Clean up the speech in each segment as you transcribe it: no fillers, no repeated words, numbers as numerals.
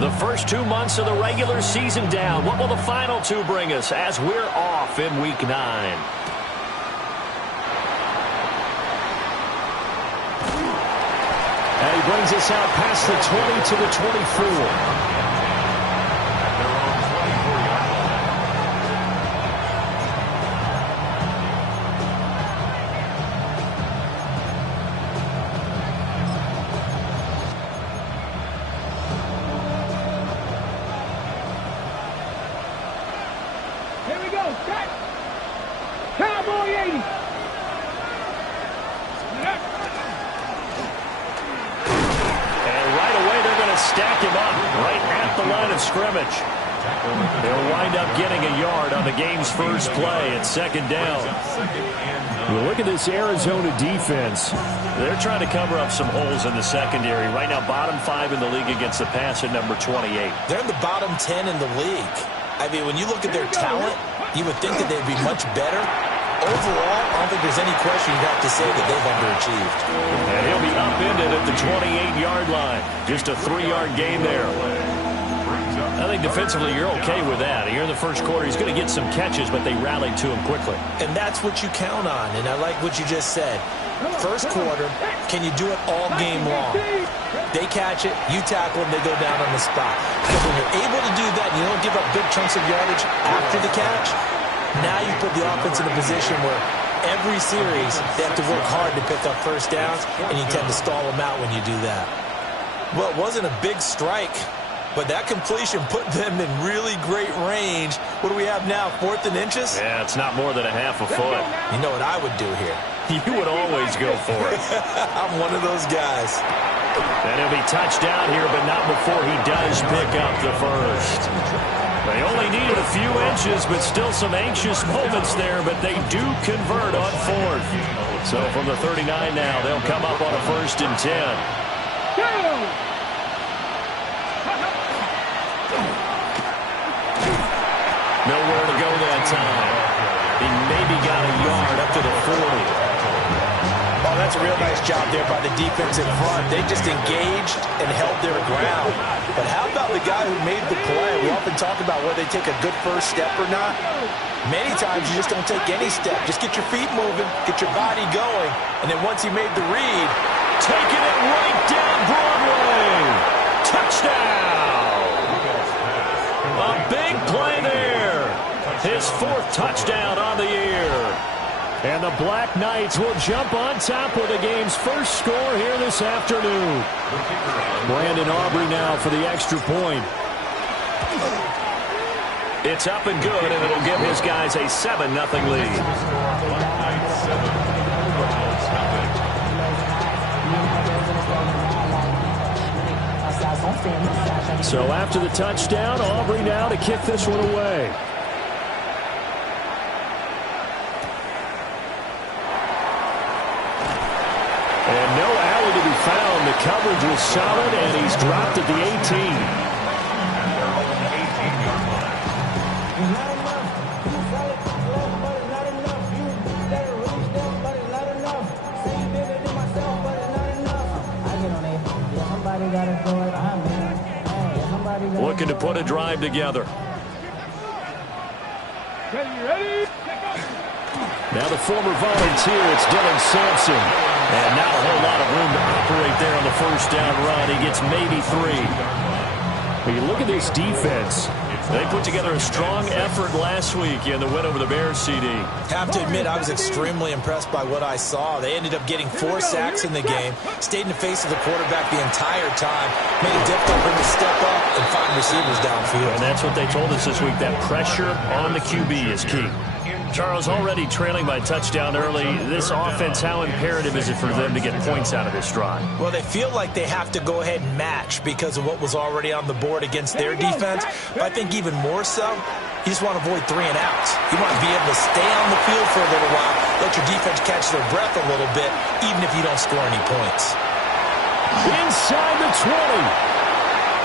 The first 2 months of the regular season down. What will the final 2 bring us as we're off in Week 9? And he brings us out past the 20 to the 24. Stack him up right at the line of scrimmage. They'll wind up getting a yard on the game's first play at second down. Well, look at this Arizona defense. They're trying to cover up some holes in the secondary. Right now, bottom 5 in the league against the pass at number 28. They're in the bottom 10 in the league. I mean, when you look at their talent, you would think that they'd be much better. Overall, I don't think there's any question you'd have to say that they've underachieved. And he'll be upended at the 28-yard line. Just a 3-yard gain there. I think defensively you're okay with that. Here in the first quarter, he's going to get some catches, but they rallied to him quickly. And that's what you count on, and I like what you just said. First quarter, can you do it all game long? They catch it, you tackle them, they go down on the spot. Because when you're able to do that and you don't give up big chunks of yardage after the catch, now you put the offense in a position where every series they have to work hard to pick up first downs, and you tend to stall them out when you do that. Well, it wasn't a big strike, but that completion put them in really great range. What do we have now, 4th and inches? Yeah, it's not more than a half a foot. You know what I would do here? You would always go for it. I'm one of those guys. And he'll be touched down here, but not before he does pick up the first. They only needed a few inches, but still some anxious moments there, but they do convert on 4th. So from the 39 now, they'll come up on a 1st and 10. Nowhere to go that time. He maybe got a yard up to the 40. Oh, that's a real nice job there by the defense in front. They just engaged and held their ground. But how about the guy who made the play? We often talk about whether they take a good first step or not. Many times you just don't take any step. Just get your feet moving, get your body going, and then once he made the read, taking it right down Broadway. Touchdown! A big play there. His 4th touchdown on the year. And the Black Knights will jump on top with the game's first score here this afternoon. Brandon Aubrey now for the extra point. It's up and good, and it'll give his guys a 7-0 lead. So after the touchdown, Aubrey now to kick this one away. And no alley to be found. The coverage was solid, and he's dropped at the 18. Looking to put a drive together. Now the former volunteer, it's Dylan Sampson. And not a whole lot of room to operate there on the first down run. He gets maybe 3. When you look at this defense, they put together a strong effort last week in the win over the Bears, CD. Have to admit, I was extremely impressed by what I saw. They ended up getting 4 sacks in the game, stayed in the face of the quarterback the entire time, made it difficult for him to step up and find receivers downfield. And that's what they told us this week, that pressure on the QB is key. Charles, already trailing by touchdown early. This offense, how imperative is it for them to get points out of this drive? Well, they feel like they have to go ahead and match because of what was already on the board against their defense. But I think even more so, you just want to avoid 3 and outs. You want to be able to stay on the field for a little while, let your defense catch their breath a little bit, even if you don't score any points. Inside the 20.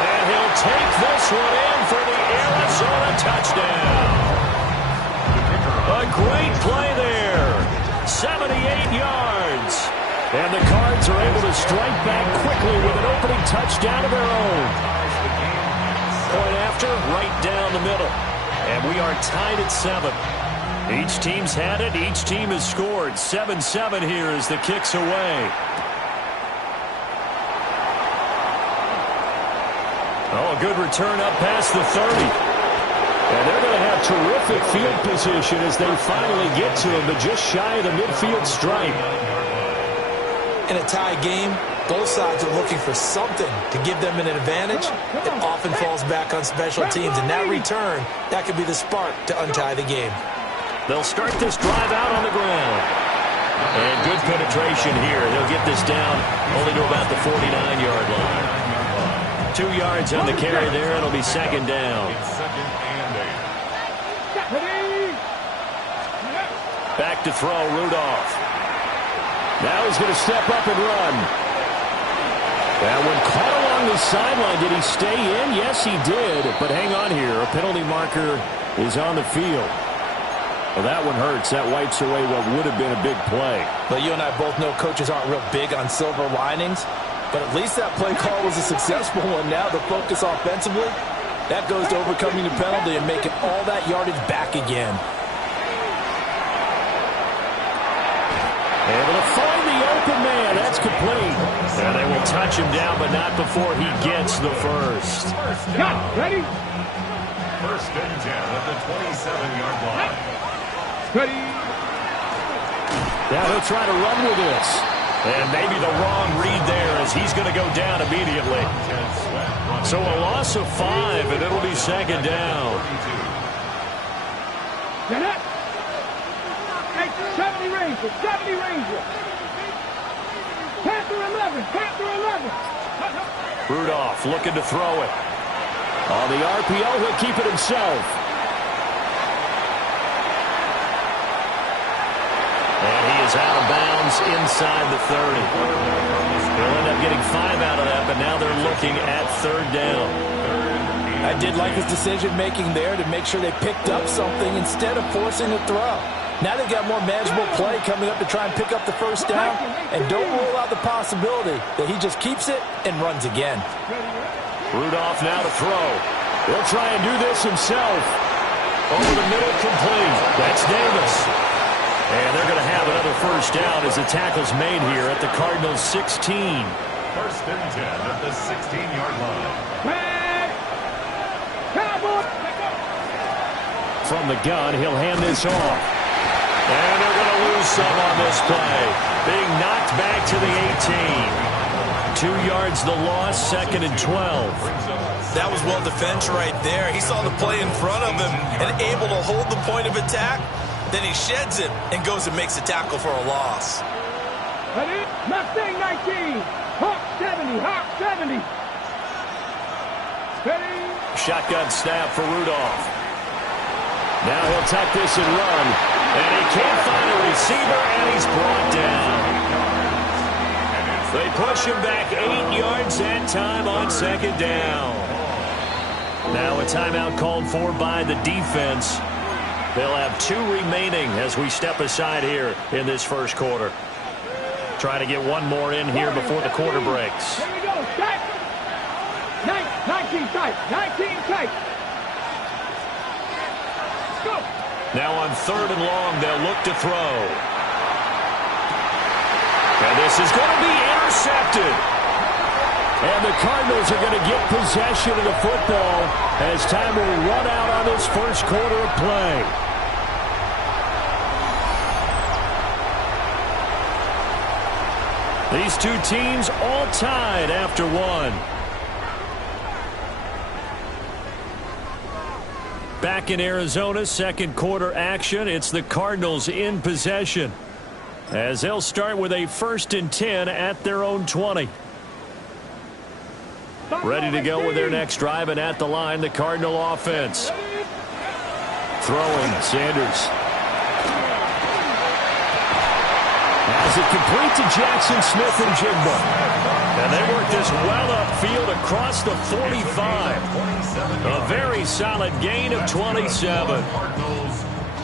And he'll take this one in for the Arizona touchdown. A great play there. 78 yards. And the Cards are able to strike back quickly with an opening touchdown of their own. after, right down the middle. And we are tied at 7. Each team's had it. Each team has scored. 7-7 here as the kick's away. Oh, a good return up past the 30. And they're going to have terrific field position as they finally get to him, but just shy of the midfield stripe. In a tie game, both sides are looking for something to give them an advantage. It often falls back on special teams, and that return, that could be the spark to untie the game. They'll start this drive out on the ground. And good penetration here. He'll get this down only to about the 49-yard line. 2 yards on the carry there. It'll be second down. Back to throw, Rudolph. Now he's going to step up and run. And when caught along the sideline, did he stay in? Yes, he did. But hang on here. A penalty marker is on the field. Well, that one hurts. That wipes away what would have been a big play. Well, you and I both know coaches aren't real big on silver linings. But at least that play call was a successful one. Now the focus offensively, that goes to overcoming the penalty and making all that yardage back again. Able to find the open man. That's complete. And they will touch him down, but not before he gets the first. Ready? First and 10 at the 27-yard line. Ready? Now he'll try to run with this. And maybe the wrong read there as he's going to go down immediately. So a loss of 5, and it'll be second down. 70 Ranger, 70 Ranger. Panther 11, Panther 11. Rudolph looking to throw it. On the RPO, he'll keep it himself. And he is out of bounds inside the 30. They'll end up getting 5 out of that, but now they're looking at third down. I did like his decision-making there to make sure they picked up something instead of forcing the throw. Now they've got more manageable play coming up to try and pick up the first down, and don't rule out the possibility that he just keeps it and runs again. Rudolph now to throw. He'll try and do this himself. Over the middle, complete. That's Davis. And they're going to have another first down as the tackle's made here at the Cardinals' 16. First and 10 at the 16-yard line. From the gun, he'll hand this off. And they're going to lose some on this play. Being knocked back to the 18. 2 yards the loss, second and 12. That was well defended right there. He saw the play in front of him and able to hold the point of attack. Then he sheds it and goes and makes a tackle for a loss. Mustang 19. Hawk 70. Hawk 70. Ready? Shotgun snap for Rudolph. Now he'll tuck this and run. And he can't find a receiver, and he's brought down. They push him back 8 yards that time on second down. Now a timeout called for by the defense. They'll have 2 remaining as we step aside here in this first quarter. Trying to get one more in here before the quarter breaks. Here we go. Tight. 19 tight. 19 tight. Go. Now on third and long, they'll look to throw. And this is going to be intercepted. And the Cardinals are going to get possession of the football as time will run out on this first quarter of play. These two teams all tied after one. Back in Arizona, second quarter action. It's the Cardinals in possession as they'll start with a 1st and 10 at their own 20. Ready to go with their next drive, and at the line, the Cardinal offense. Throwing, Sanders. As it complete to Jackson Smith and Jigba. And they work this well upfield across the 45. A very solid gain of 27.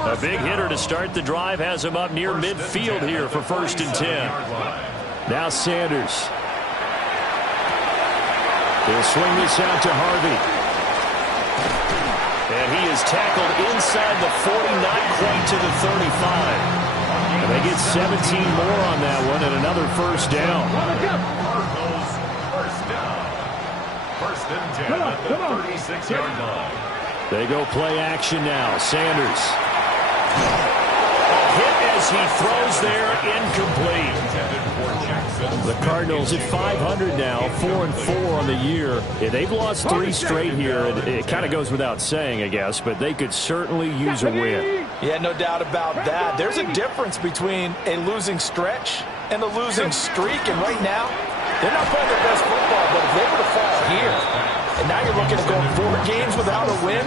A big hitter to start the drive has him up near midfield here for 1st and 10. Now Sanders. He'll swing this out to Harvey. And he is tackled inside the 40, not quite to the 35. And they get 17 more on that one and another first down. Cardinals, first down. First and 10 at the 36-yard line. They go play action now. Sanders. A hit as he throws there, incomplete. The Cardinals at 500 now, 4-4 on the year. Yeah, they've lost 3 straight here. It kind of goes without saying, I guess, but they could certainly use a win. Yeah, no doubt about that. There's a difference between a losing stretch and a losing streak, and right now, they're not playing their best football, but if they were to fall here, and now you're looking at going 4 games without a win,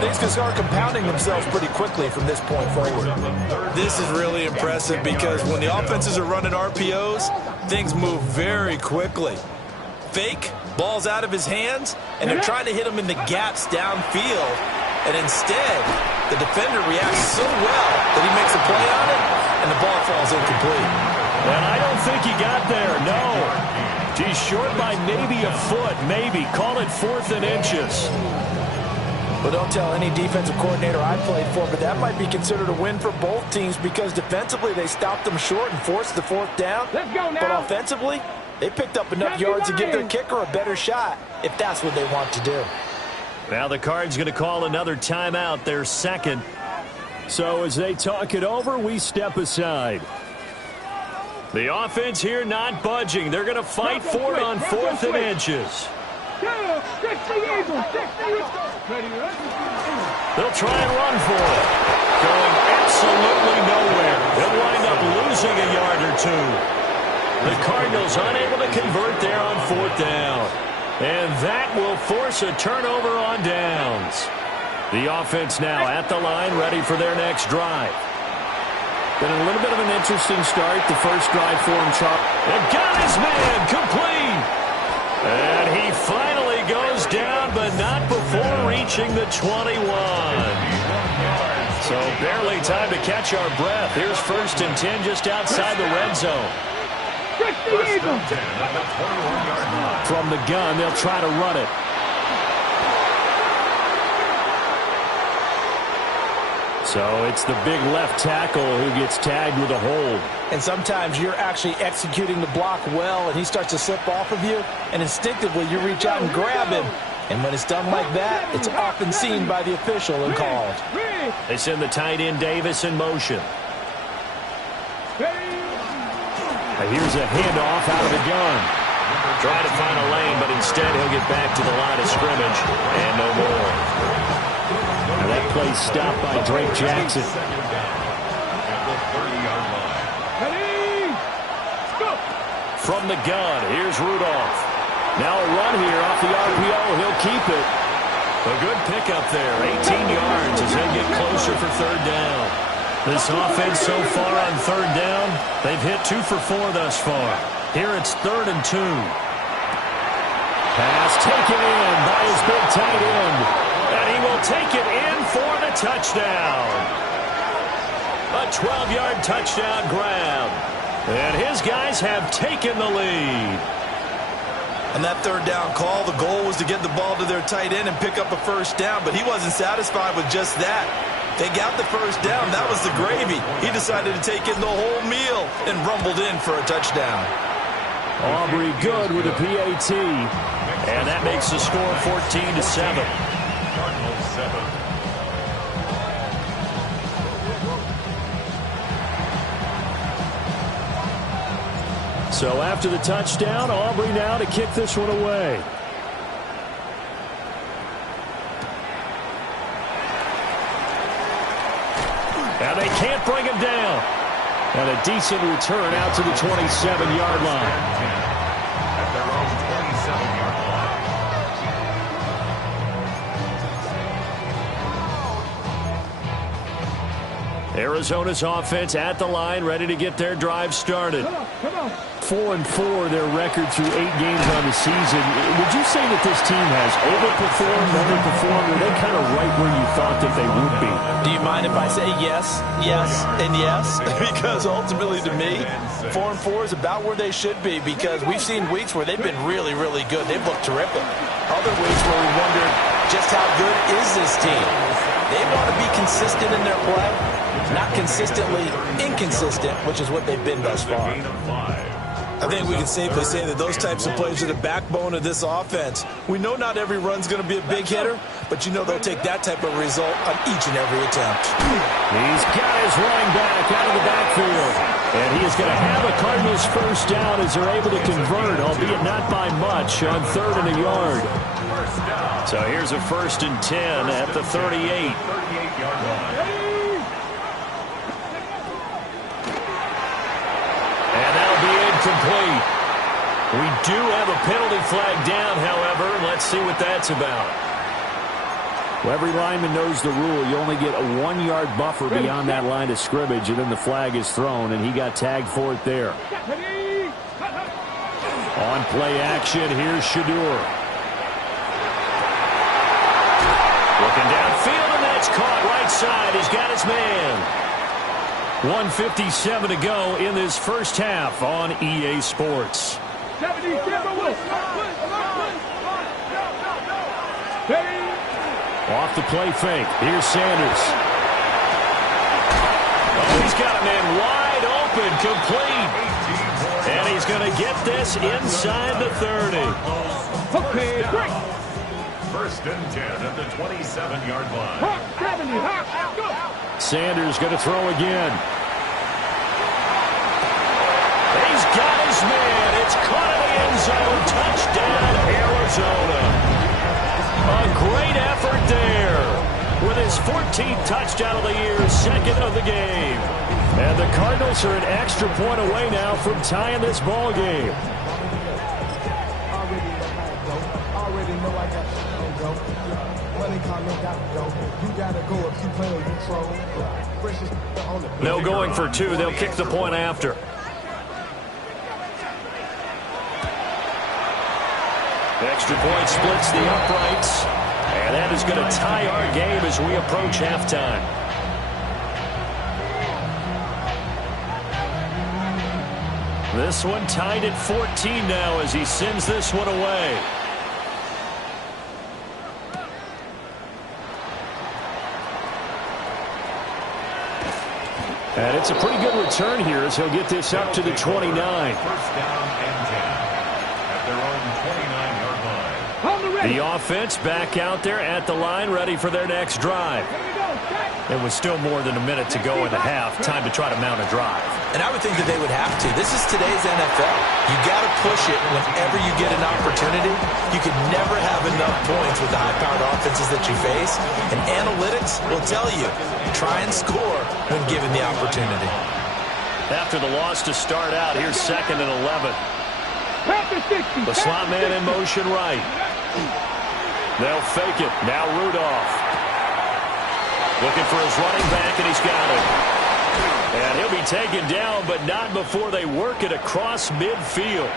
things can start compounding themselves pretty quickly from this point forward. This is really impressive because when the offenses are running RPOs, things move very quickly. Fake, ball's out of his hands, and they're trying to hit him in the gaps downfield. And instead, the defender reacts so well that he makes a play on it, and the ball falls incomplete. And I don't think he got there, no. He's short by maybe a foot, maybe. Call it 4th and inches. Well, don't tell any defensive coordinator I played for, but that might be considered a win for both teams because defensively they stopped them short and forced the 4th down. Let's go now. But offensively, they picked up enough yards to give their kicker a better shot if that's what they want to do. Now the Cards going to call another timeout, their second. So as they talk it over, we step aside. The offense here not budging. They're going to fight for it on 4th and inches. They'll try and run for it. Going absolutely nowhere. They'll wind up losing a yard or 2. The Cardinals unable to convert there on 4th down. And that will force a turnover on downs. The offense now at the line, ready for their next drive. Been a little bit of an interesting start. The first drive for him, Charles. And got his man complete. And he finally goes down, but not before reaching the 21. So barely time to catch our breath. Here's 1st and 10 just outside the red zone. From the gun, they'll try to run it. So it's the big left tackle who gets tagged with a hold. And sometimes you're actually executing the block well, and he starts to slip off of you, and instinctively you reach out and grab him. And when it's done like that, it's often seen by the official and called. They send the tight end Davis in motion. Here's a handoff out of the gun. Trying to find a lane, but instead he'll get back to the line of scrimmage and no more. Now that play stopped by Drake Jackson. From the gun, here's Rudolph. Now a run here off the RPO. He'll keep it. A good pickup there. 18 yards as they get closer for 3rd down. This offense so far on 3rd down, they've hit 2 for 4 thus far. Here it's 3rd and 2. Pass taken in by his big tight end. And he will take it in for the touchdown. A 12-yard touchdown grab. And his guys have taken the lead. On that 3rd down call, the goal was to get the ball to their tight end and pick up a 1st down, but he wasn't satisfied with just that. They got the 1st down. That was the gravy. He decided to take in the whole meal and rumbled in for a touchdown. Aubrey good with a PAT. And that makes the score 14-7. Cardinals 7. So after the touchdown, Aubrey now to kick this one away. And they can't bring him down. And a decent return out to the 27-yard line. At their own 27-yard line. Arizona's offense at the line, ready to get their drive started. Come on. 4-4 their record through 8 games on the season. Would you say that this team has overperformed, underperformed, or are they kind of right where you thought that they would be? Do you mind if I say yes, yes, and yes? Because ultimately to me, 4-4 is about where they should be because we've seen weeks where they've been really, really good. They've looked terrific. Other weeks where we wondered just just how good is this team? They want to be consistent in their play, not consistently inconsistent, which is what they've been thus far. I think we can safely say that those types of plays are the backbone of this offense. We know not every run's going to be a big hitter, but you know they'll take that type of result on each and every attempt. He's got his running back out of the backfield. And he is going to have a Cardinals first down as they're able to convert, albeit not by much, on 3rd and a yard. So here's a 1st and 10 at the 38. 38-yard line. And that'll be incomplete. We do have a penalty flag down, however. Let's see what that's about. Well, every lineman knows the rule. You only get a 1-yard buffer beyond that line of scrimmage, and then the flag is thrown, and he got tagged for it there. On play action, here's Shadur. Looking downfield, and that's caught right side. He's got his man. 1:57 to go in this first half on EA Sports. Off the play fake. Here's Sanders. Oh, he's got a man wide open, complete. And he's going to get this inside the 30. Okay, great. 1st and 10 at the 27-yard line. Sanders going to throw again. He's got his man. It's caught in the end zone. Touchdown, Arizona. A great effort there with his 14th touchdown of the year, 2nd of the game. And the Cardinals are an extra point away now from tying this ball game. No going for 2. They'll kick the point after. Extra point splits the uprights. And that is going to tie our game as we approach halftime. This one tied at 14 now as he sends this one away. And it's a pretty good return here as he'll get this up to the 29. 1st down and 10 at their own 29-yard line. The offense back out there at the line, ready for their next drive. It was still more than a minute to go in the half. Time to try to mount a drive. And I would think that they would have to. This is today's NFL. You got to push it whenever you get an opportunity. You can never have enough points with the high-powered offenses that you face. And analytics will tell you, try and score when given the opportunity. After the loss to start out, here's 2nd and 11. The slot man in motion right. They'll fake it. Now Rudolph. Looking for his running back, and he's got it. And he'll be taken down, but not before they work it across midfield.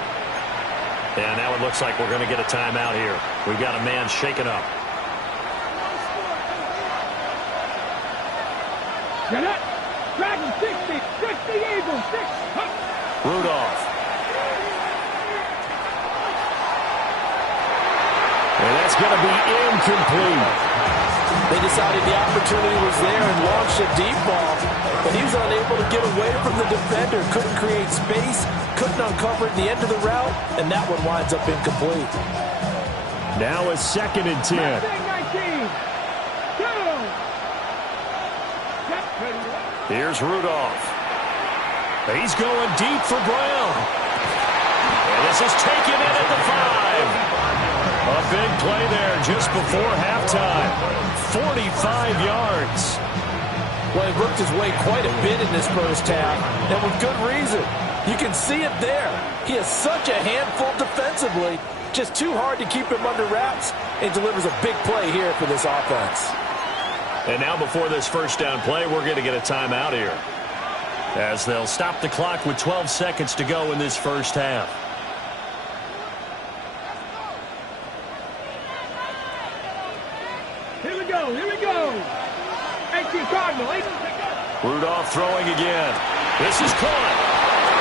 And now it looks like we're going to get a timeout here. We've got a man shaken up. Rudolph. And that's going to be incomplete. They decided the opportunity was there and launched a deep ball, but he was unable to get away from the defender, couldn't create space, couldn't uncover it at the end of the route, and that one winds up incomplete. Now a 2nd and 10. Here's Rudolph. He's going deep for Brown. And this is taken in at the 5. A big play there just before halftime. 45 yards. Well, he worked his way quite a bit in this first half, and with good reason. You can see it there. He is such a handful defensively. Just too hard to keep him under wraps, and delivers a big play here for this offense. And now before this first down play, we're going to get a timeout here, as they'll stop the clock with 12 seconds to go in this first half. Here we go. 18 Cardinal. Rudolph throwing again. This is caught.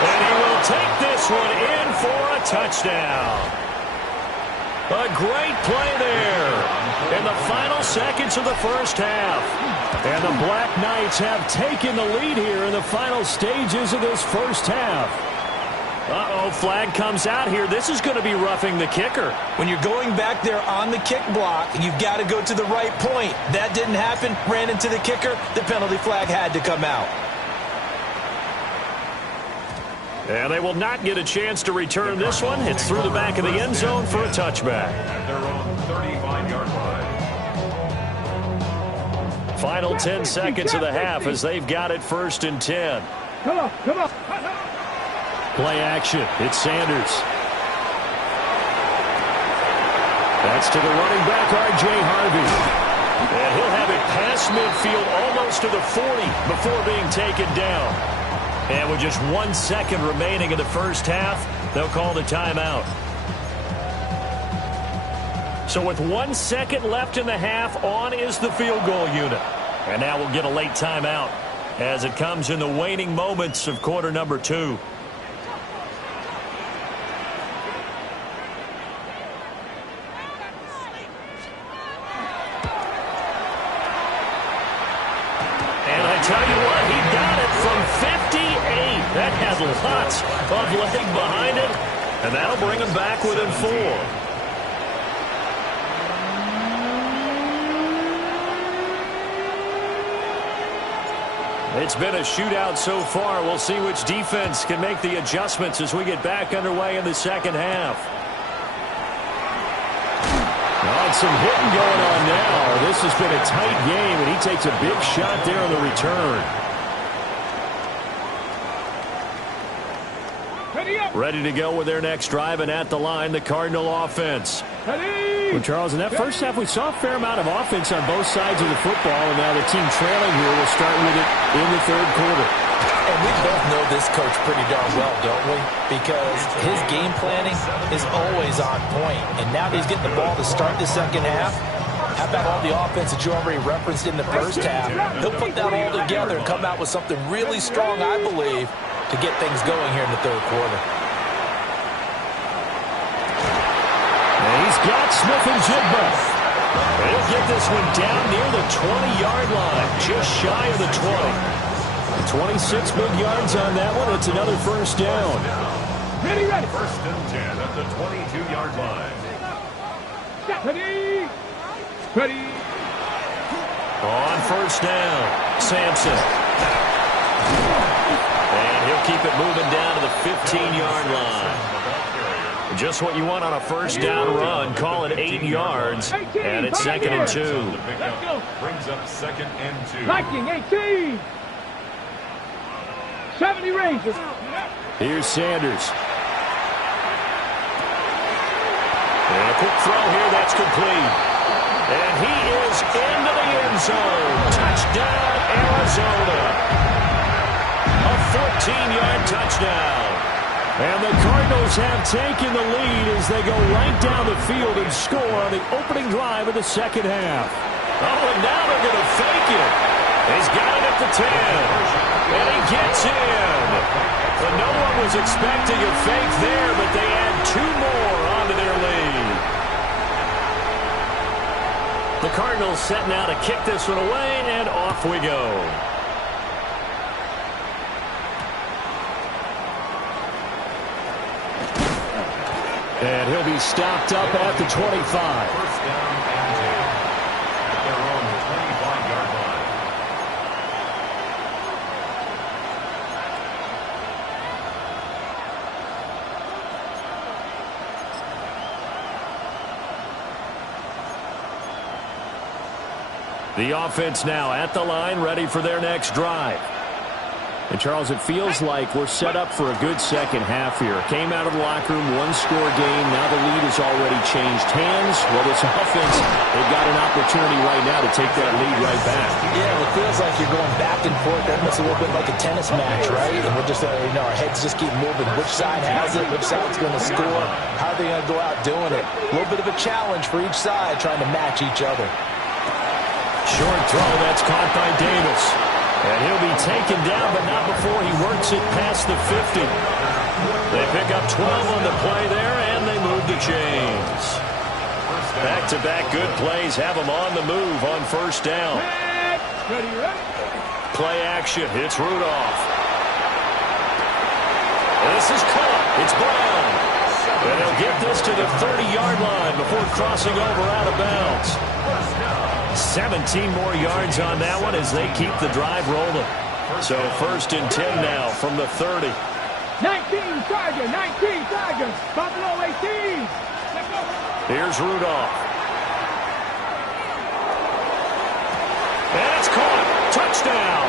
And he will take this one in for a touchdown. A great play there. And the final seconds of the first half. And the Black Knights have taken the lead here in the final stages of this first half. Uh-oh, flag comes out here. This is going to be roughing the kicker. When you're going back there on the kick block, you've got to go to the right point. That didn't happen. Ran into the kicker. The penalty flag had to come out. And they will not get a chance to return this one. It's through the back of the end zone for a touchback. At their own 35-yard line. Final 10 seconds of the half as they've got it 1st and 10. Come on, come on. Play action. It's Sanders. That's to the running back, R.J. Harvey. And he'll have it past midfield almost to the 40 before being taken down. And with just 1 second remaining in the first half, they'll call the timeout. So with 1 second left in the half, on is the field goal unit. And now we'll get a late timeout as it comes in the waning moments of quarter number 2. Tell you what, he got it from 58. That has lots of leg behind it, and that'll bring him back within 4. It's been a shootout so far. We'll see which defense can make the adjustments as we get back underway in the second half. Some hitting going on now. This has been a tight game, and he takes a big shot there on the return. Ready to go with their next drive, and at the line, the Cardinal offense. Well, Charles, in that first half, we saw a fair amount of offense on both sides of the football, and now the team trailing here will start with it in the third quarter. And we both know this coach pretty darn well, don't we? Because his game planning is always on point. And now that he's getting the ball to start the second half, how about all the offense that you already referenced in the first half? He'll put that all together and come out with something really strong, I believe, to get things going here in the third quarter. And he's got Smith and Jigba. He'll get this one down near the 20-yard line, just shy of the 20. 26 big yards on that one. It's another first down. Ready. 1st and 10 at the 22-yard line. Ready. On first down, Sampson. And he'll keep it moving down to the 15-yard line. Just what you want on a first down run. Call it 8 yards. And it's 2nd and 2. Brings up 2nd and 2. Viking 18. 70 Rangers. Here's Sanders. And a quick throw here, that's complete. And he is into the end zone. Touchdown, Arizona. A 14-yard touchdown. And the Cardinals have taken the lead as they go right down the field and score on the opening drive of the second half. Oh, and now they're going to fake it. He's got it at the 10. And he gets in. But no one was expecting a fake there, but they add 2 more onto their lead. The Cardinals setting out to kick this one away, and off we go. And he'll be stopped up at the 25. First down and 10 at their own 25-yard line. The offense now at the line, ready for their next drive. And, Charles, it feels like we're set up for a good second half here. Came out of the locker room, 1-score game. Now the lead has already changed hands. Well, this offense, they've got an opportunity right now to take that lead right back. Yeah, it feels like you're going back and forth. Almost a little bit like a tennis match, right? And we're just, our heads just keep moving. Which side has it? Which side's going to score? How are they going to go out doing it? A little bit of a challenge for each side, trying to match each other. Short throw, that's caught by Davis. And he'll be taken down, but not before he works it past the 50. They pick up 12 on the play there, and they move the chains. Back-to-back good plays have them on the move on first down. Play action. It's Rudolph. This is caught. It's Brown. And they'll get this to the 30-yard line before crossing over out of bounds. 17 more yards on that one as they keep the drive rolling. So first and 10 now from the 30. 19 Tigers. Buffalo 18. Here's Rudolph. And it's caught. Touchdown.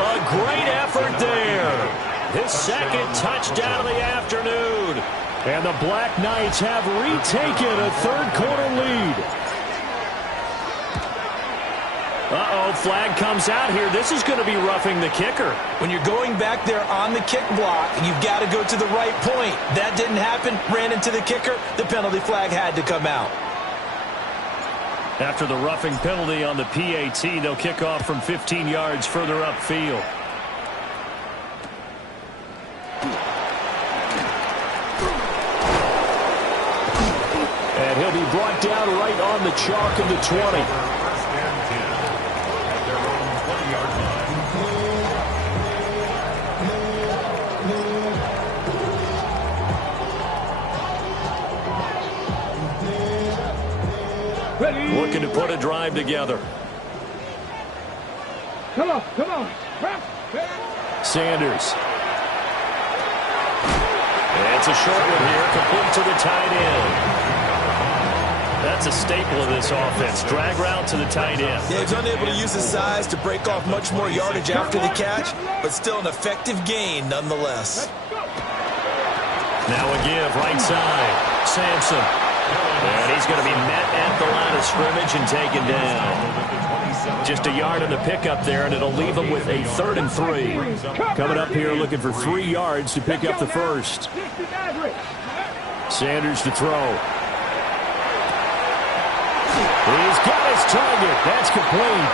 A great effort there. His second touchdown of the afternoon. And the Black Knights have retaken a third-quarter lead. Uh-oh, flag comes out here. This is going to be roughing the kicker. When you're going back there on the kick block, you've got to go to the right point. That didn't happen. Ran into the kicker. The penalty flag had to come out. After the roughing penalty on the PAT, they'll kick off from 15 yards further upfield. And he'll be brought down right on the chalk of the 20. Looking to put a drive together. Come on. Sanders. It's a short one here, complete to the tight end. That's a staple of this offense. Drag route to the tight end. Yeah, he's unable to use his size to break off much more yardage after the catch, but still an effective gain nonetheless. Now a give, right side. Sampson. And he's going to be met at the line of scrimmage and taken down. Just a yard on the pickup there, and it'll leave him with a 3rd and 3. Coming up here looking for 3 yards to pick up the first. Sanders to throw. He's got his target. That's complete.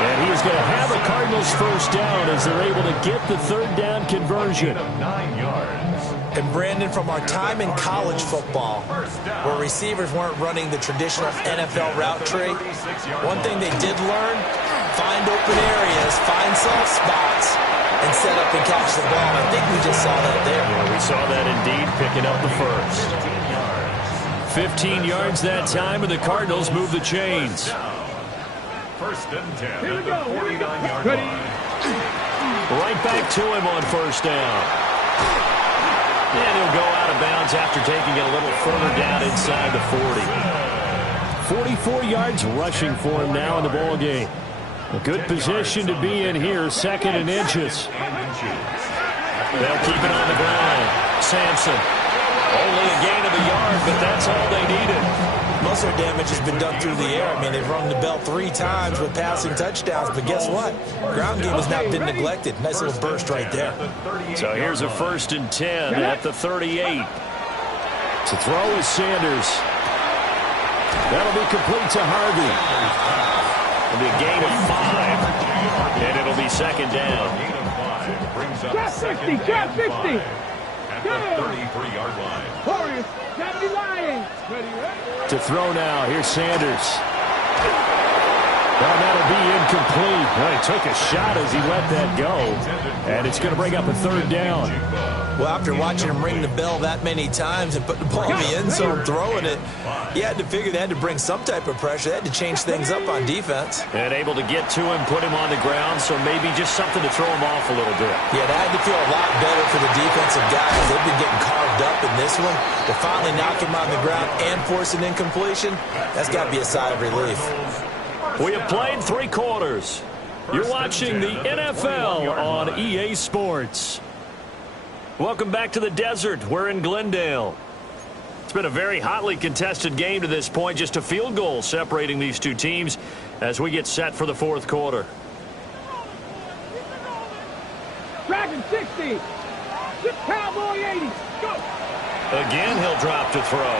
And he is going to have a Cardinals first down as they're able to get the 3rd down conversion. 9 yards. And Brandon, from our time in college football, where receivers weren't running the traditional NFL route tree, one thing they did learn, find open areas, find soft spots, and set up and catch the ball. I think we just saw that there. Yeah, we saw that indeed, picking up the first. 15 yards that time, and the Cardinals move the chains. First and 10 at the 49-yard line. Right back to him on first down. And he'll go out of bounds after taking it a little further down inside the 40. 44 yards rushing for him now in the ball game. A good position to be in here, 2nd and inches. They'll keep it on the ground. Sampson. Only a gain of a yard, but that's all they needed. Most of their damage has been done through the air. I mean, they've rung the bell 3 times with passing touchdowns, but guess what? Ground game has not been neglected. Nice little burst right there. So here's a 1st and 10 at the 38. To throw is Sanders. That'll be complete to Harvey. It'll be a gain of 5, and it'll be 2nd down. Drop 60. At the 33-yard line. Warriors, Deputy Lions. To throw now, here's Sanders. Well, that'll be incomplete. Well, he took a shot as he let that go, and it's going to bring up a 3rd down. Well, after watching him ring the bell that many times and put the ball in the end zone, throwing it, he had to figure they had to bring some type of pressure. They had to change things up on defense. And able to get to him, put him on the ground, so maybe just something to throw him off a little bit. Yeah, that had to feel a lot better for the defensive guys. They've been getting carved up in this one. To finally knock him on the ground and force an incompletion, that's got to be a sigh of relief. We have played 3 quarters. You're watching the NFL on EA Sports. Welcome back to the desert. We're in Glendale. It's been a very hotly contested game to this point. Just a field goal separating these two teams as we get set for the 4th quarter. Dragon 60. Cowboy 80. Go. Again, he'll drop to throw.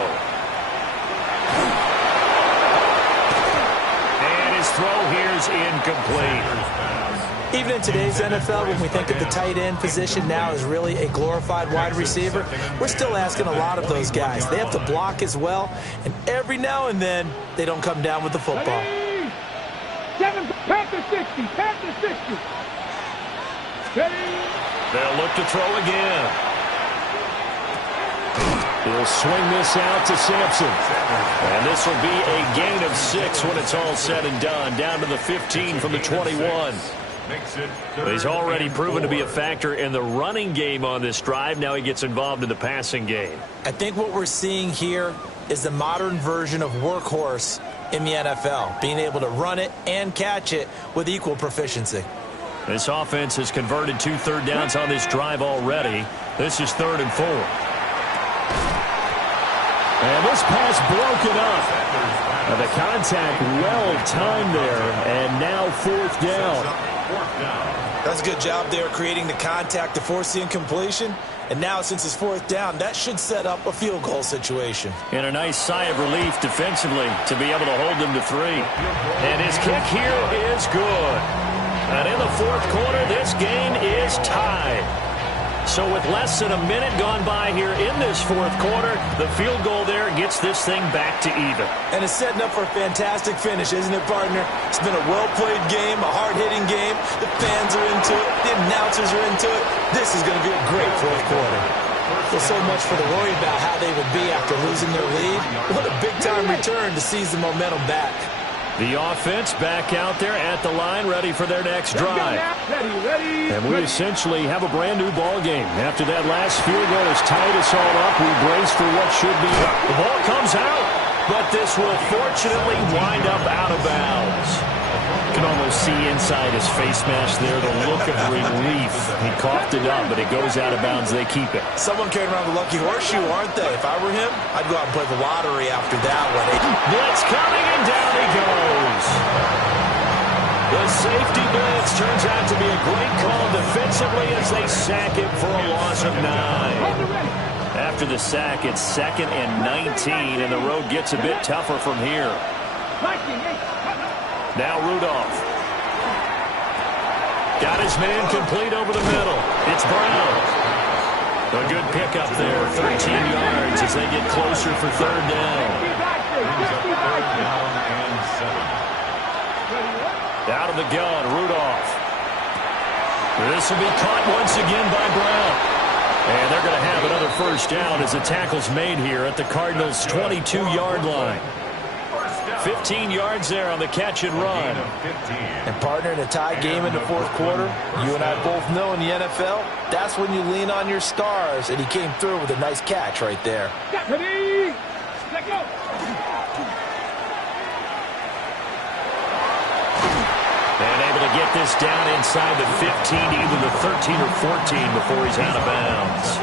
And his throw here's incomplete. Even in today's NFL, when we think of the tight end position now as really a glorified wide receiver, we're still asking a lot of those guys. They have to block as well, and every now and then, they don't come down with the football. Panther 60, Panther 60. They'll look to throw again. He'll swing this out to Sampson. And this will be a gain of 6 when it's all said and done. Down to the 15 from the 21. He's already proven to be a factor in the running game on this drive. Now he gets involved in the passing game. I think what we're seeing here is the modern version of workhorse in the NFL, being able to run it and catch it with equal proficiency. This offense has converted 2 third downs on this drive already. This is 3rd and 4. And this pass broken up. The contact well-timed there, and now 4th down. That's a good job there creating the contact to force the incompletion. And now, since it's 4th down, that should set up a field goal situation. And a nice sigh of relief defensively to be able to hold them to 3. And his kick here is good. And in the 4th quarter, this game is tied. So with less than a minute gone by here in this 4th quarter, the field goal there gets this thing back to even. And it's setting up for a fantastic finish, isn't it, partner? It's been a well-played game, a hard-hitting game. The fans are into it. The announcers are into it. This is going to be a great 4th quarter. There's so much for the worry about how they would be after losing their lead. What a big-time return to seize the momentum back. The offense back out there at the line, ready for their next drive. And we essentially have a brand-new ball game. After that last field goal has tied us all up, we brace for what should be. The ball comes out, but this will fortunately wind up out of bounds. You can almost see inside his face mask there the look of relief. He coughed it up, but it goes out of bounds. They keep it. Someone carrying around the lucky horseshoe, aren't they? If I were him, I'd go out and play the lottery after that one. Blitz coming, and down he goes. The safety blitz turns out to be a great call defensively as they sack him for a loss of 9. After the sack, it's 2nd and 19, and the road gets a bit tougher from here. Now Rudolph. Got his man complete over the middle. It's Brown. A good pickup there, 13 yards as they get closer for 3rd down. Out of the gun, Rudolph. This will be caught once again by Brown. And they're going to have another 1st down as the tackle's made here at the Cardinals' 22-yard line. 15 yards there on the catch and run. And partner, in a tie game in the 4th quarter, you and I both know in the NFL, that's when you lean on your stars, and he came through with a nice catch right there. Let go. And able to get this down inside the 15, either the 13 or 14 before he's out of bounds.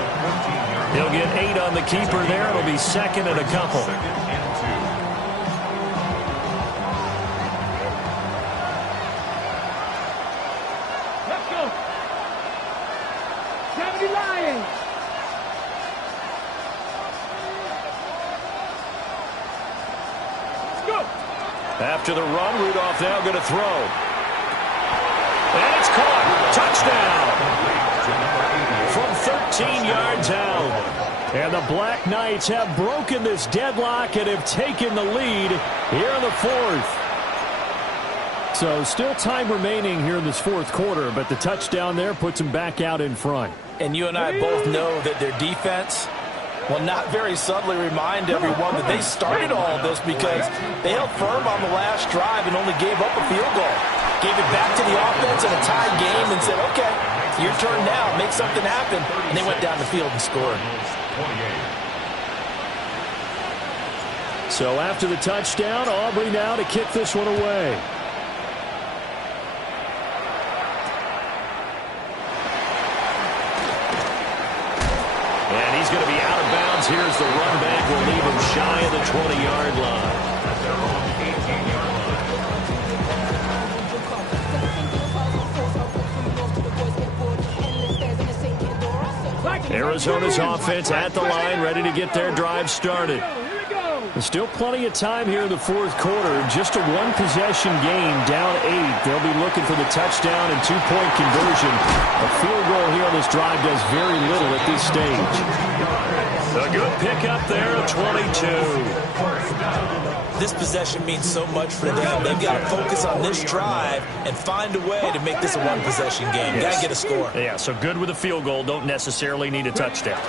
He'll get 8 on the keeper there. It'll be 2nd and a couple. After the run, Rudolph now going to throw. And it's caught. Touchdown. From 13 yards out. And the Black Knights have broken this deadlock and have taken the lead here in the 4th. So still time remaining here in this 4th quarter, but the touchdown there puts them back out in front. And you and I both know that their defense will not very subtly remind everyone that they started all of this because they held firm on the last drive and only gave up a field goal. Gave it back to the offense in a tied game and said, okay, your turn now, make something happen. And they went down the field and scored. So after the touchdown, Aubrey now to kick this one away. And he's going to be out of bounds. Here's the run back. Will leave him shy of the 20-yard line. Arizona's offense at the line, ready to get their drive started. Still plenty of time here in the fourth quarter. Just a one-possession game, down 8. They'll be looking for the touchdown and two-point conversion. A field goal here on this drive does very little at this stage. A good pickup there at 22. This possession means so much for them. They've got to focus on this drive and find a way to make this a one-possession game. Yes. Got to get a score. Yeah, so good with a field goal. Don't necessarily need a touchdown.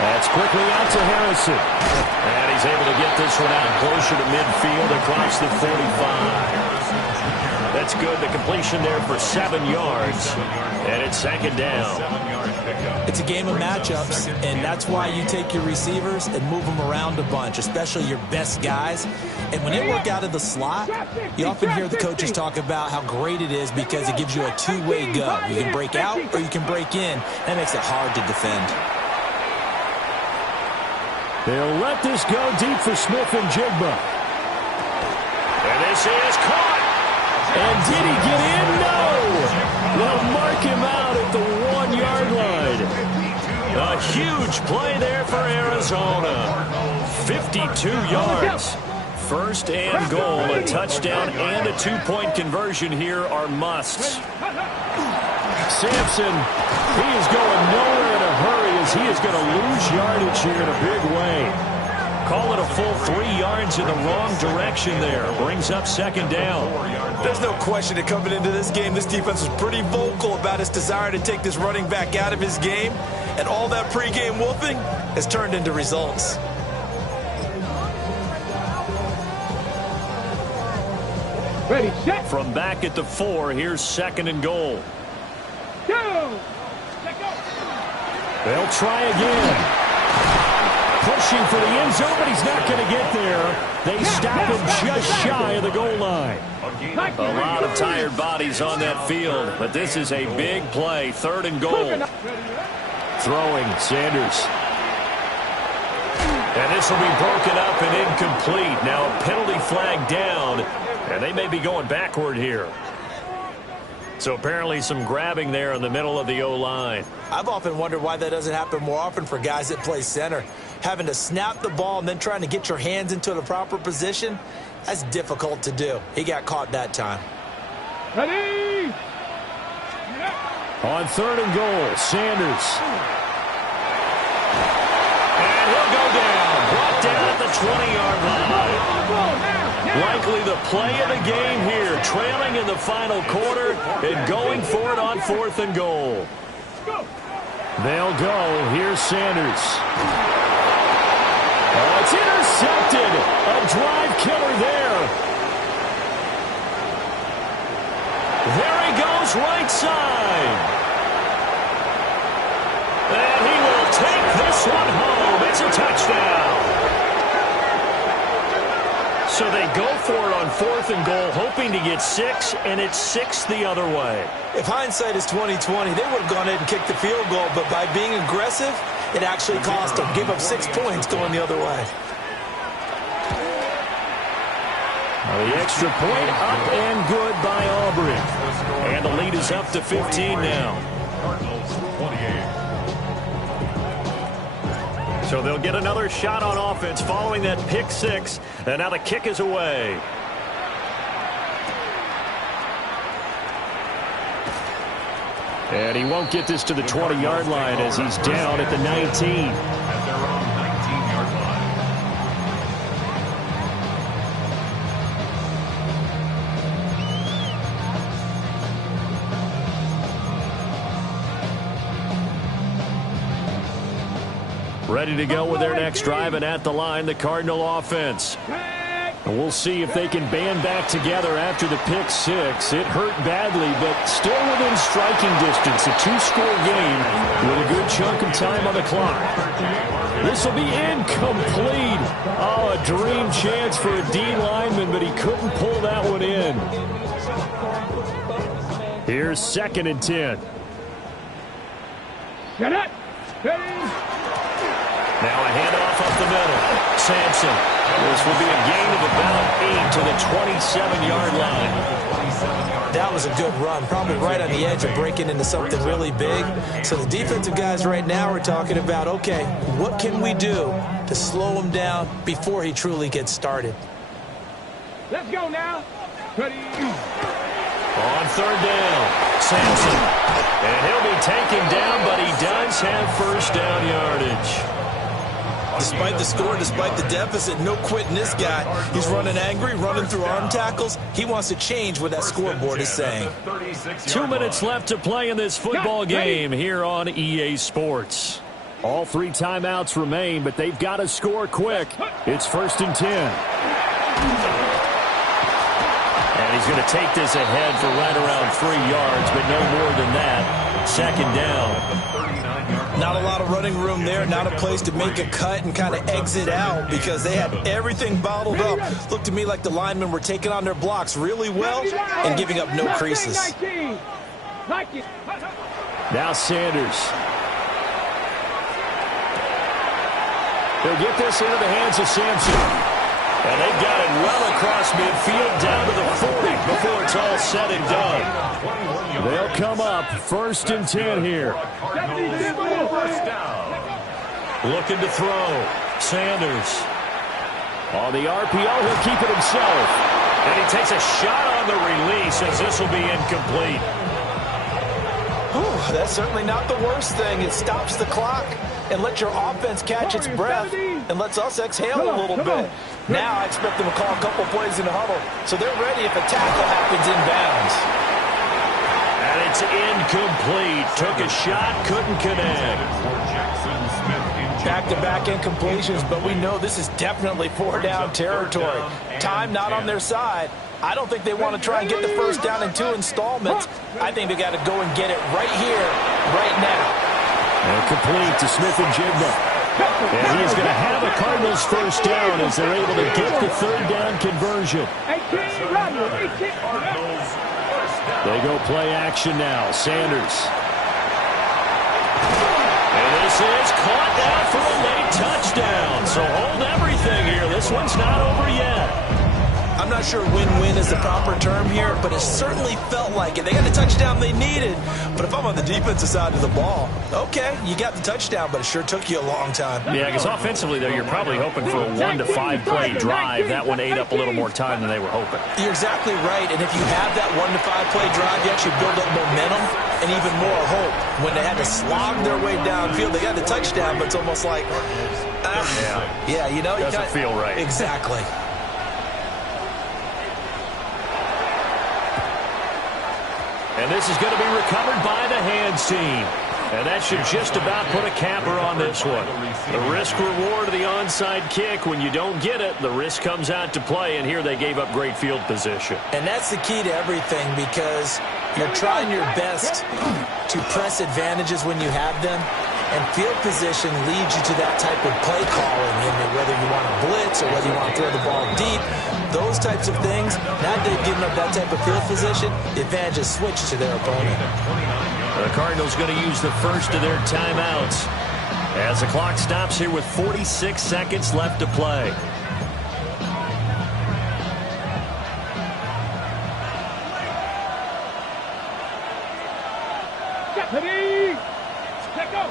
That's quickly out to Harrison. And he's able to get this one out closer to midfield across the 45. That's good. The completion there for 7 yards. And it's second down. It's a game of matchups, and that's why you take your receivers and move them around a bunch, especially your best guys. And when they work out of the slot, you often hear the coaches talk about how great it is because it gives you a two-way go. You can break out or you can break in. That makes it hard to defend. They'll let this go deep for Smith and Jigba. And this is caught. And did he get in? No! They'll mark him out at the 1-yard line. A huge play there for Arizona. 52 yards. First and goal, a touchdown and a two-point conversion here are musts. Sampson, he is going nowhere in a hurry as he is going to lose yardage here in a big way. Call it a full 3 yards in the wrong direction there. Brings up second down. There's no question that coming into this game, this defense was pretty vocal about its desire to take this running back out of his game. And all that pregame wolfing has turned into results. Ready, set. From back at the 4, here's second and goal. Go. They'll try again. Pushing for the end zone, but he's not going to get there. They stop him just shy of the goal line. A lot of tired bodies on that field, but this is a big play. Third and goal. Throwing, Sanders. And this will be broken up and incomplete. Now a penalty flag down, and they may be going backward here. So apparently some grabbing there in the middle of the O-line. I've often wondered why that doesn't happen more often for guys that play center. Having to snap the ball and then trying to get your hands into the proper position, that's difficult to do. He got caught that time. Ready. On third and goal, Sanders. And he'll go down. Brought down at the 20-yard line. Likely the play of the game here, trailing in the final quarter and going for it on fourth and goal. They'll go. Here's Sanders. Oh, it's intercepted. A drive killer there. There he goes, right side. And he will take this one home. It's a touchdown. So they go for it on fourth and goal, hoping to get 6, and it's 6 the other way. If hindsight is 20/20, they would have gone ahead and kicked the field goal, but by being aggressive, it actually cost them. Give up 6 points going the other way. The extra point up and good by Aubrey. And the lead is up to 15 now. So they'll get another shot on offense following that pick 6. And now the kick is away. And he won't get this to the 20-yard line as he's down at the 19. At their own 19-yard line. Ready to go with their next drive, and at the line, the Cardinal offense. And we'll see if they can band back together after the pick 6. It hurt badly, but still within striking distance. A 2-score game with a good chunk of time on the clock. This will be incomplete. Oh, a dream chance for a D lineman, but he couldn't pull that one in. Here's second and 10. Get it. Now a handoff up the middle. Sampson. This will be a gain of about 8 to the 27-yard line. That was a good run, probably right on the edge of breaking into something really big. So the defensive guys right now are talking about, okay, what can we do to slow him down before he truly gets started. Let's go now. Ready. On third down, Sampson. And he'll be taken down, but he does have first down yardage. Despite the score, despite the deficit, no quitting this guy. He's running angry, running through arm tackles. He wants to change what that scoreboard is saying. 2 minutes left to play in this football game here on EA Sports. All 3 timeouts remain, but they've got to score quick. It's 1st and 10. And he's going to take this ahead for right around 3 yards, but no more than that. 2nd down. Not a lot of running room there, not a place to make a cut and kind of exit out because they had everything bottled up. Looked to me like the linemen were taking on their blocks really well and giving up no creases. Now Sanders. They'll get this into the hands of Sampson. And they've got it well across midfield down to the 40 before it's all said and done. They'll come up 1st and 10 here. Looking to throw. Sanders. On the RPO, he'll keep it himself. And he takes a shot on the release as this will be incomplete. Whew, that's certainly not the worst thing. It stops the clock and lets your offense catch its breath and lets us exhale a little bit. Now I expect them to call a couple plays in the huddle, so they're ready if a tackle happens inbounds. And it's incomplete. Took a shot, couldn't connect. Back-to-back incompletions, but we know this is definitely 4-down territory. Time not on their side. I don't think they want to try and get the first down in 2 installments. I think they got to go and get it right here, right now. And complete to Smith-Njigba. And he is going to have a Cardinals first down as they're able to get the 3rd down conversion. They go play action now. Sanders. And this is caught down for a late touchdown. So hold everything here. This one's not over yet. I'm not sure win-win is the proper term here, but it certainly felt like it. They got the touchdown they needed, but if I'm on the defensive side of the ball, okay, you got the touchdown, but it sure took you a long time. Yeah, because offensively, though, you're probably hoping for a 1 to 5 play drive. That one ate up a little more time than they were hoping. You're exactly right, and if you have that 1 to 5 play drive, you actually build up momentum and even more hope. When they had to slog their way downfield, they got the touchdown, but it's almost like, yeah, you know. Doesn't feel right. Exactly. And this is going to be recovered by the hands team. And that should just about put a capper on this one. The risk-reward of the onside kick, when you don't get it, the risk comes out to play, and here they gave up great field position. And that's the key to everything because you're trying your best to press advantages when you have them, and field position leads you to that type of play calling, and whether you want to blitz or whether you want to throw the ball deep, those types of things. Now that they've given up that type of field position, the advantage is switched to their opponent. The Cardinals going to use the first of their timeouts as the clock stops here with 46 seconds left to play. Ready. Let go.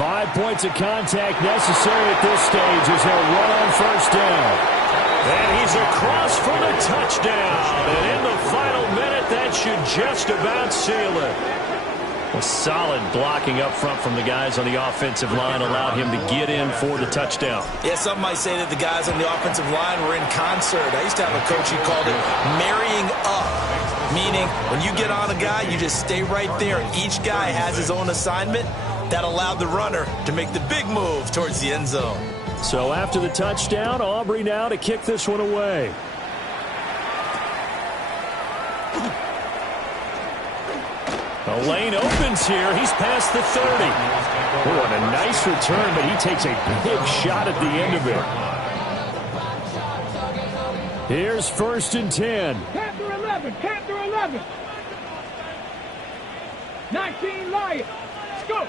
5 points of contact necessary at this stage as they'll run on first down. And he's across for the touchdown. And in the final minute, that should just about seal it. Well, solid blocking up front from the guys on the offensive line allowed him to get in for the touchdown. Yeah, some might say that the guys on the offensive line were in concert. I used to have a coach who called it marrying up, meaning when you get on a guy, you just stay right there. Each guy has his own assignment. That allowed the runner to make the big move towards the end zone. So after the touchdown, Aubrey now to kick this one away. The lane opens here. He's past the 30. Oh, and a nice return, but he takes a big shot at the end of it. Here's 1st and 10. Panther 11. Panther 11. 19 Lions. Let's go.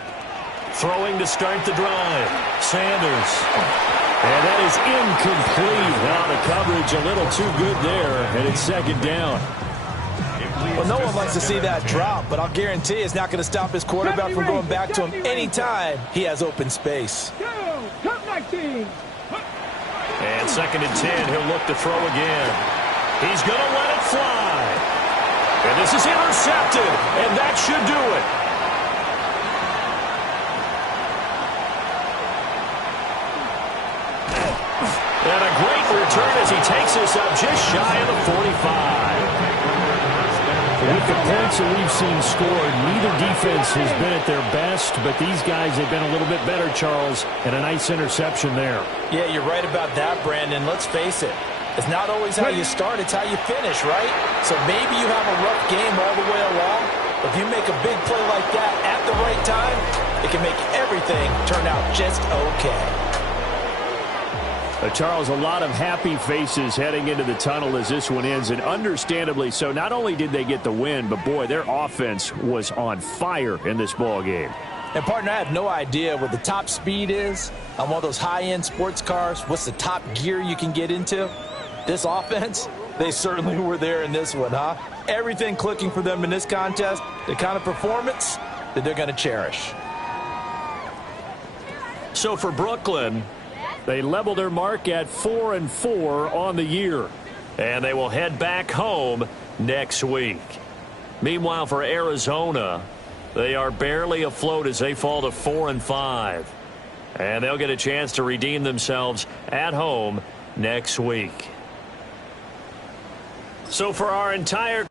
Throwing to start the drive. Sanders. And that is incomplete. Now the coverage a little too good there, and it's 2nd down. Well, no one likes to see that drop, but I'll guarantee it's not going to stop his quarterback from going back to him anytime he has open space. Go. Come now. 19. And 2nd and 10, he'll look to throw again. He's going to let it fly. And this is intercepted, and that should do it. And a great return as he takes this up just shy of the 45. With the points that we've seen scored, neither defense has been at their best, but these guys have been a little bit better, Charles, and a nice interception there. Yeah, you're right about that, Brandon. Let's face it. It's not always how you start, it's how you finish, right? So maybe you have a rough game all the way along, but if you make a big play like that at the right time, it can make everything turn out just okay. Charles, a lot of happy faces heading into the tunnel as this one ends, and understandably so. Not only did they get the win, but, boy, their offense was on fire in this ball game. And, partner, I have no idea what the top speed is on one of those high-end sports cars. What's the top gear you can get into? This offense, they certainly were there in this one, huh? Everything clicking for them in this contest, the kind of performance that they're going to cherish. So for Brooklyn, they level their mark at 4-4 on the year. And they will head back home next week. Meanwhile, for Arizona, they are barely afloat as they fall to 4-5. And they'll get a chance to redeem themselves at home next week. So for our entire